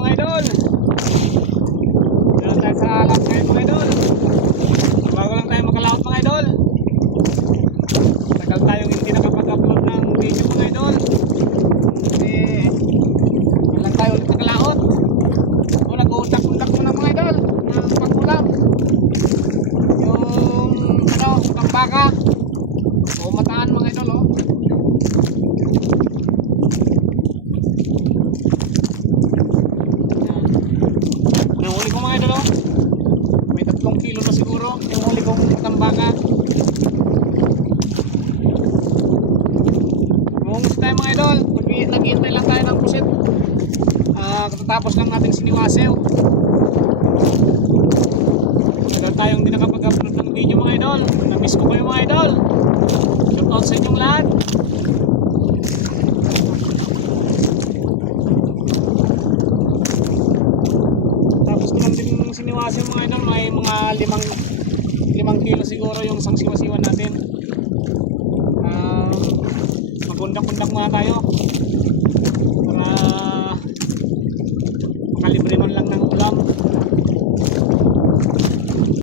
mga idol. Dito tayo sa laot ngayon mga idol. Bago lang tayo makalaot mga idol. Tagal tayong hindi nakapag-upload ng video mga idol. Kasi lang tayo ulit nakalaot. O nag-uundak-undak muna mga idol ng pangkulam. Yung utang baka o mataan mga idol oh. Yung huli ko mga idol oh, may 3 kilo na siguro yung huli kong tambaka. Mungus tayo mga idol, nag-iintay lang tayo ng pusit. Katatapos lang natin siniwasew. Tagal tayong hindi nakapag-upload ng video mga idol. Na-miss ko kayo mga idol. Shout out sa inyong lahat. Tapos ko lang din siniwasew mga idol. May mga 5 kilo siguro yung isang siwasiwan natin. Magundak-undak mga tayo para